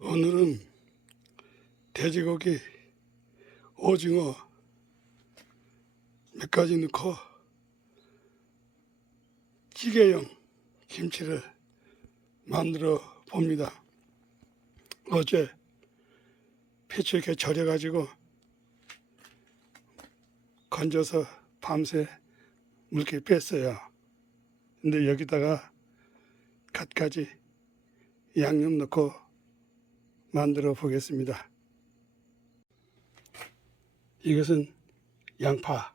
오늘은 돼지고기, 오징어 몇 가지 넣고 찌개용 김치를 만들어 봅니다. 어제 배추 이렇게 절여가지고 건져서 밤새 물기 뺐어요. 근데 여기다가 갖가지 양념 넣고 만들어 보겠습니다. 이것은 양파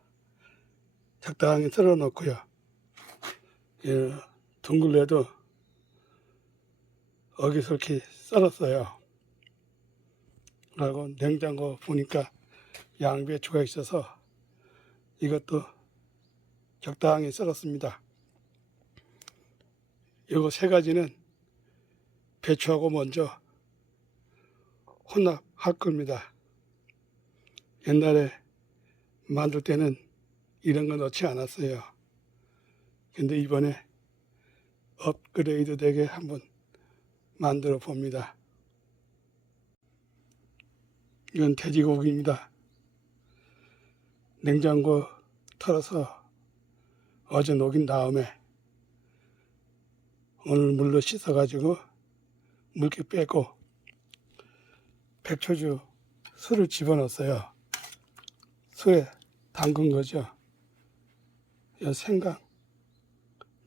적당히 썰어 놓고요. 둥글레도 어기설키 썰었어요. 그리고 냉장고 보니까 양배추가 있어서 이것도 적당히 썰었습니다. 이거 세 가지는 배추하고 먼저 혼합할 겁니다. 옛날에 만들 때는 이런 거 넣지 않았어요. 근데 이번에 업그레이드 되게 한번 만들어 봅니다. 이건 돼지고기입니다. 냉장고 털어서 어제 녹인 다음에 오늘 물로 씻어가지고 물기 빼고 백초주 술을 집어넣었어요. 술에 담근 거죠. 생강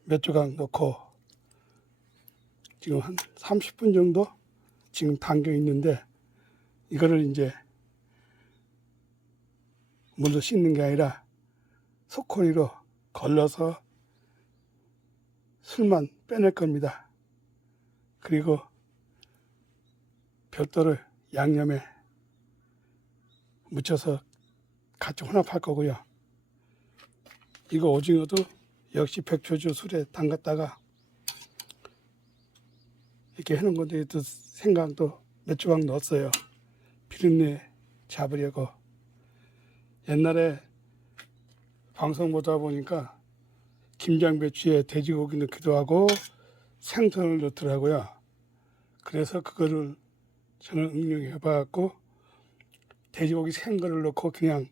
몇 조각 넣고 지금 한 30분 정도 지금 담겨 있는데 이거를 이제 물로 씻는 게 아니라 소코리로 걸러서 술만 빼낼 겁니다. 그리고 별도로 양념에 묻혀서 같이 혼합할 거고요. 이거 오징어도 역시 백초주 술에 담갔다가 이렇게 해놓은 건데 또 생강도 몇 조각 넣었어요. 비린내 잡으려고. 옛날에 방송 보다 보니까 김장배추에 돼지고기 넣기도 하고 생선을 넣더라고요. 그래서 그거를 저는 응용해 봐갖고 돼지고기 생거를 넣고 그냥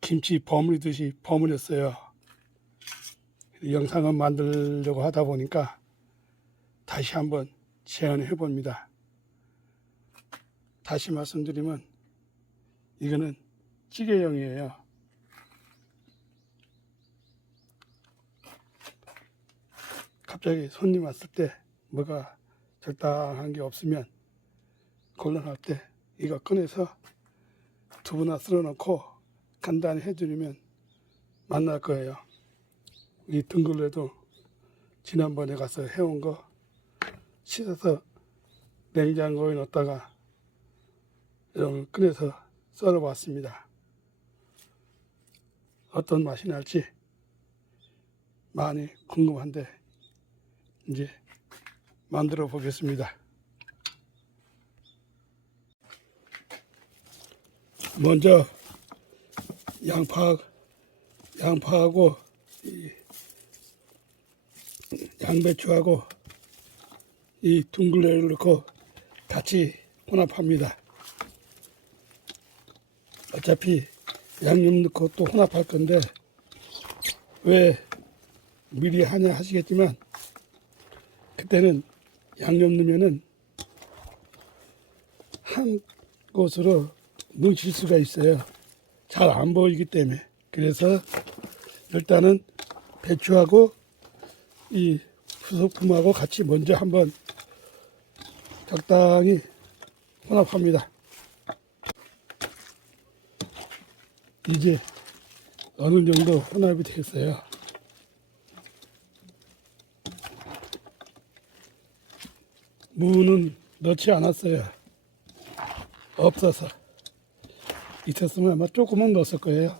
김치 버무리듯이 버무렸어요. 영상을 만들려고 하다 보니까 다시 한번 재현해 봅니다. 다시 말씀드리면 이거는 찌개용이에요. 갑자기 손님 왔을 때 뭐가 적당한 게 없으면 곤란할 때 이거 꺼내서 두부나 썰어 놓고 간단히 해드리면 만날 거예요. 이 둥글레도 지난번에 가서 해온 거 씻어서 냉장고에 넣었다가 이런 꺼내서 썰어 봤습니다. 어떤 맛이 날지 많이 궁금한데 이제 만들어 보겠습니다. 먼저 양파하고 양배추하고 이 둥글레를 넣고 같이 혼합합니다. 어차피 양념 넣고 또 혼합할 건데 왜 미리 하냐 하시겠지만 그때는 양념 넣으면은 한 곳으로 뭉칠 수가 있어요. 잘 안 보이기 때문에. 그래서 일단은 배추하고 이 부속품하고 같이 먼저 한번 적당히 혼합합니다. 이제 어느 정도 혼합이 되겠어요. 무는 넣지 않았어요. 없어서. 있었으면 아마 조금은 넣었을 거예요.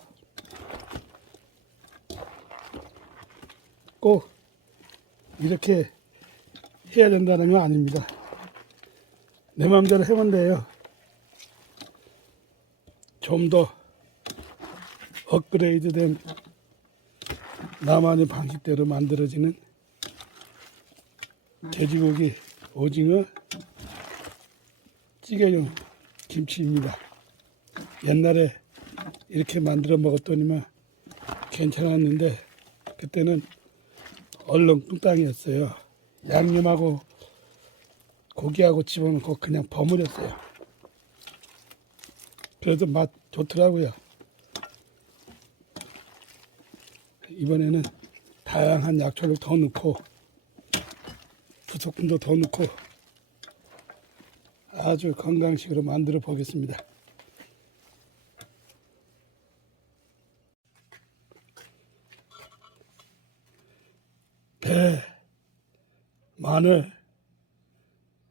꼭 이렇게 해야 된다는 건 아닙니다. 내 마음대로 해면 돼요. 좀 더 업그레이드된 나만의 방식대로 만들어지는 돼지고기, 오징어, 찌개용 김치입니다. 옛날에 이렇게 만들어 먹었더니만 괜찮았는데 그때는 얼렁뚱땅이었어요. 양념하고 고기하고 집어넣고 그냥 버무렸어요. 그래도 맛 좋더라고요. 이번에는 다양한 약초를 더 넣고 부속품도 더 넣고 아주 건강식으로 만들어 보겠습니다. 배, 마늘,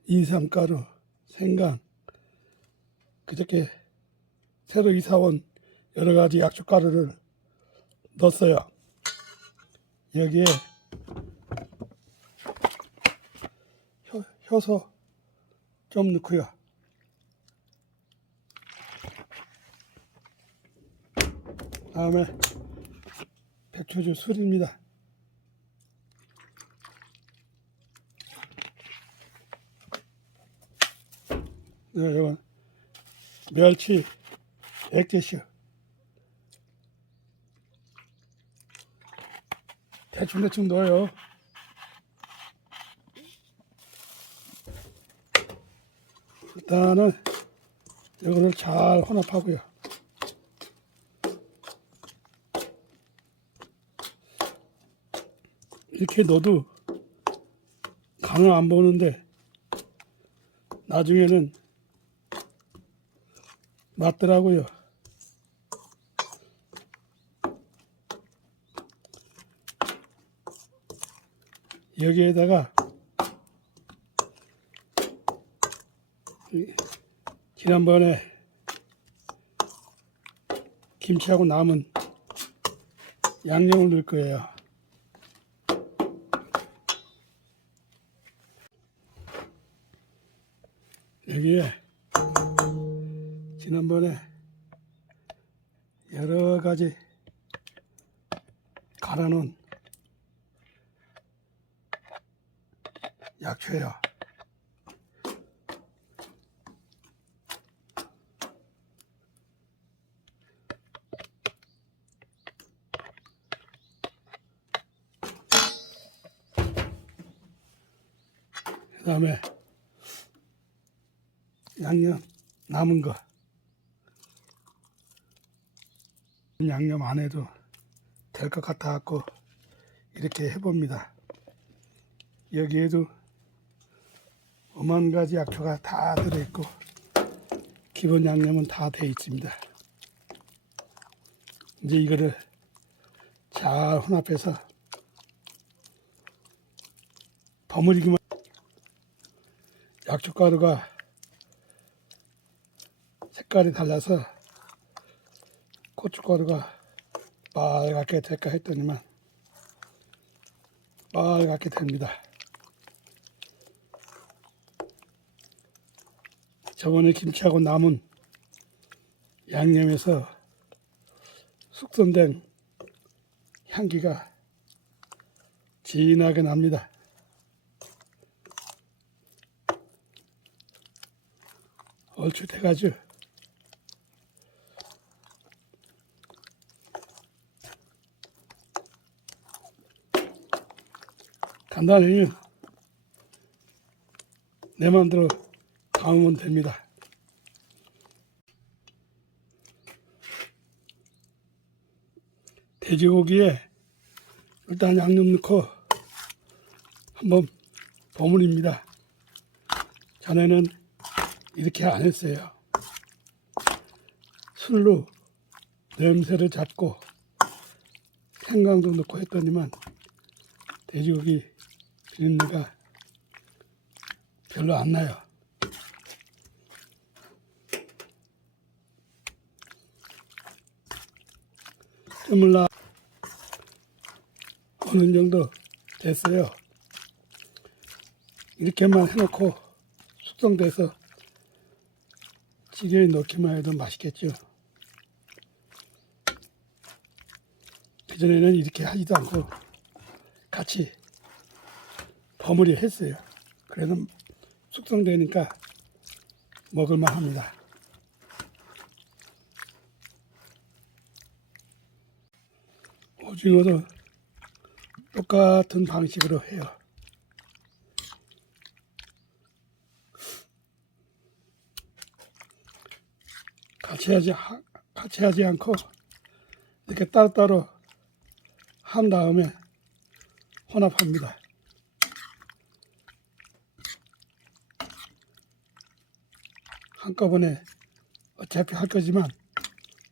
인삼가루, 생강, 그저께 새로 이사온 여러 가지 약초가루를 넣었어요. 여기에 효소 좀 넣고요. 다음에 백초주 술입니다. 네, 이건 멸치 액젓이요. 대충 넣어요. 일단은 이거를 잘 혼합하고요. 이렇게 넣어도 간을 안 보는데 나중에는 맞더라고요. 여기에다가 지난번에 김치하고 남은 양념을 넣을 거예요. 여기에 지난번에 여러 가지 갈아놓은 약초예요. 그 다음에 양념 남은 거 양념 안 해도 될 것 같아 갖고 이렇게 해봅니다. 여기에도 오만 가지 약초가 다 들어있고 기본 양념은 다 되어 있습니다. 이제 이거를 잘 혼합해서 버무리기만. 약초가루가 색깔이 달라서 고춧가루가 빨갛게 될까 했더니만 빨갛게 됩니다. 저번에 김치하고 남은 양념에서 숙성된 향기가 진하게 납니다. 얼추 돼가지고 간단히 내 마음대로 담으면 됩니다. 돼지고기에 일단 양념 넣고 한번 버무립니다. 전에는 이렇게 안 했어요. 술로 냄새를 잡고 생강도 넣고 했더니만 돼지고기 비린내가 별로 안 나요. 뜸을나 어느 정도 됐어요. 이렇게만 해놓고 숙성돼서 찌개에 넣기만 해도 맛있겠죠. 그전에는 이렇게 하지도 않고 같이 버무려 했어요. 그래서 숙성되니까 먹을만 합니다. 오징어도 똑같은 방식으로 해요. 같이 하지 않고 이렇게 따로따로 한 다음에 혼합합니다. 한꺼번에 어차피 할 거지만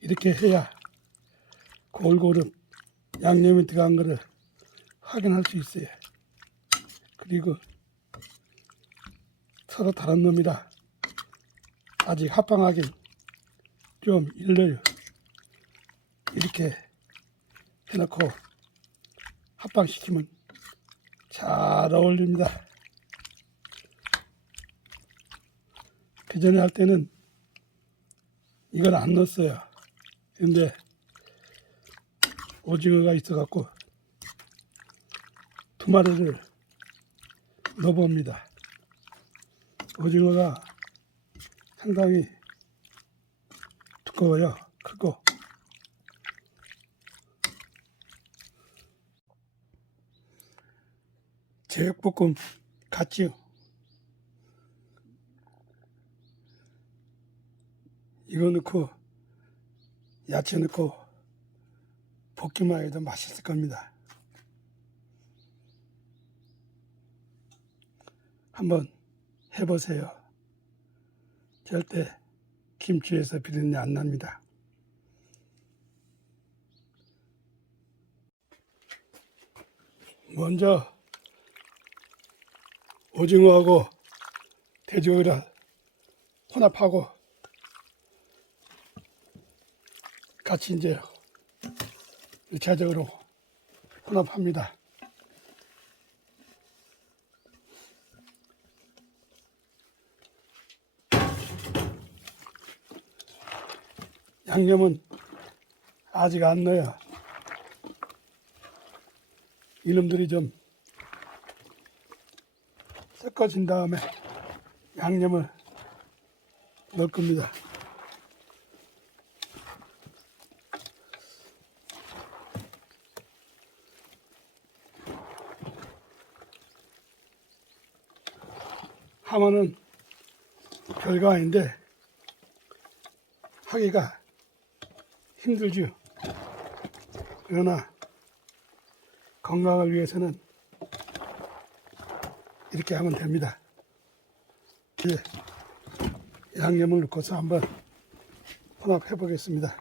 이렇게 해야 골고루 양념이 들어간 거를 확인할 수 있어요. 그리고 서로 다른 놈이라 아직 합방하긴 좀 일러요. 이렇게 해놓고 합방시키면 잘 어울립니다. 그 전에 할 때는 이걸 안 넣었어요. 근데 오징어가 있어갖고 2마리를 넣어봅니다. 오징어가 상당히 두꺼워요. 크고. 제육볶음 같지요. 이거 넣고 야채 넣고 볶기만 해도 맛있을 겁니다. 한번 해보세요. 절대 김치에서 비린내 안 납니다. 먼저 오징어하고 돼지고기를 혼합하고 같이 이제 1차적으로 혼합합니다. 양념은 아직 안 넣어요. 이놈들이 좀 섞어진 다음에 양념을 넣을 겁니다. 하면은 별거 아닌데 하기가 힘들죠. 그러나 건강을 위해서는 이렇게 하면 됩니다. 이제 양념을 넣고서 한번 혼합해 보겠습니다.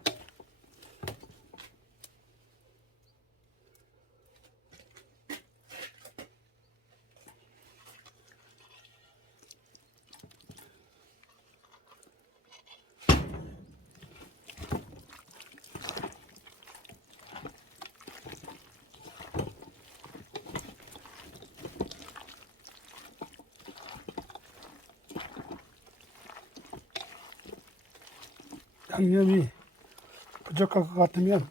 양념이 부족할 것 같으면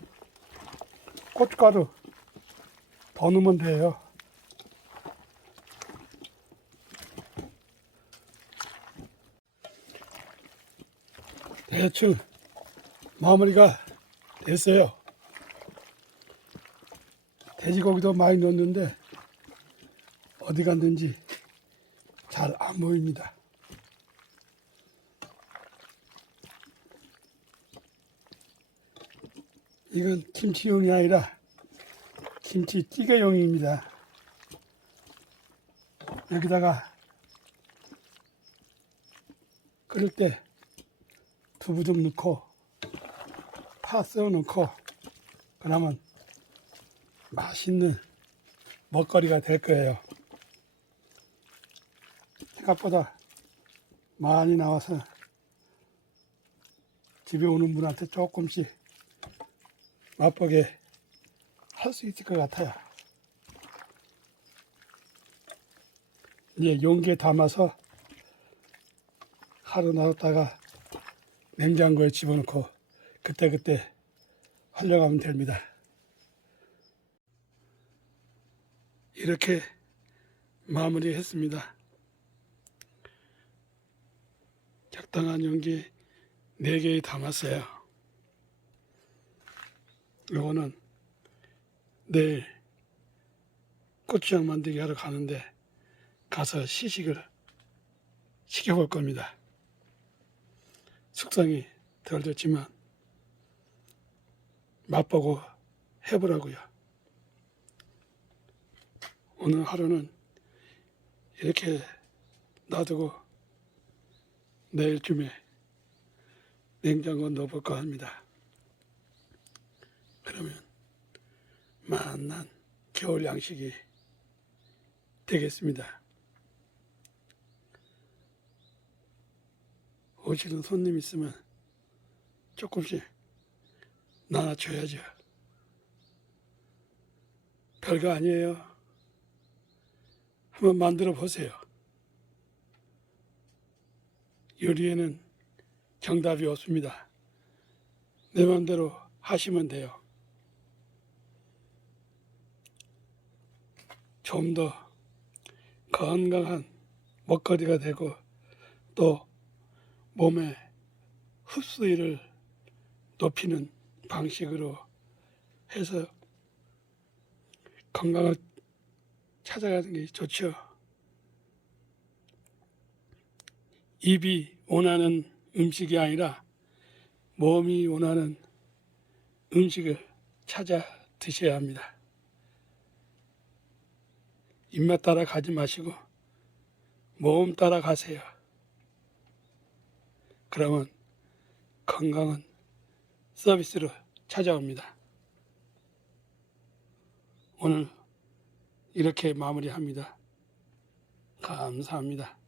고춧가루 더 넣으면 돼요. 대충 마무리가 됐어요. 돼지고기도 많이 넣었는데 어디 갔는지 잘 안 보입니다. 이건 김치용이 아니라 김치찌개용입니다. 여기다가 끓일 때 두부 좀 넣고 파 썰어 넣고 그러면 맛있는 먹거리가 될 거예요. 생각보다 많이 나와서 집에 오는 분한테 조금씩 맛보게 할 수 있을 것 같아요. 이제 용기에 담아서 하루 놔뒀다가 냉장고에 집어넣고 그때그때 활용하면 됩니다. 이렇게 마무리했습니다. 적당한 용기 4개에 담았어요. 요거는 내일 고추장 만들기 하러 가는데 가서 시식을 시켜볼 겁니다. 숙성이 덜 됐지만 맛보고 해보라고요. 오늘 하루는 이렇게 놔두고 내일쯤에 냉장고에 넣어볼까 합니다. 그러면 맛난 겨울 양식이 되겠습니다. 오시는 손님 있으면 조금씩 나눠줘야죠. 별거 아니에요. 한번 만들어 보세요. 요리에는 정답이 없습니다. 내 마음대로 하시면 돼요. 좀 더 건강한 먹거리가 되고 또 몸의 흡수율을 높이는 방식으로 해서 건강을 찾아가는 게 좋죠. 입이 원하는 음식이 아니라 몸이 원하는 음식을 찾아 드셔야 합니다. 입맛 따라 가지 마시고 몸 따라 가세요. 그러면 건강은 서비스로 찾아옵니다. 오늘 이렇게 마무리합니다. 감사합니다.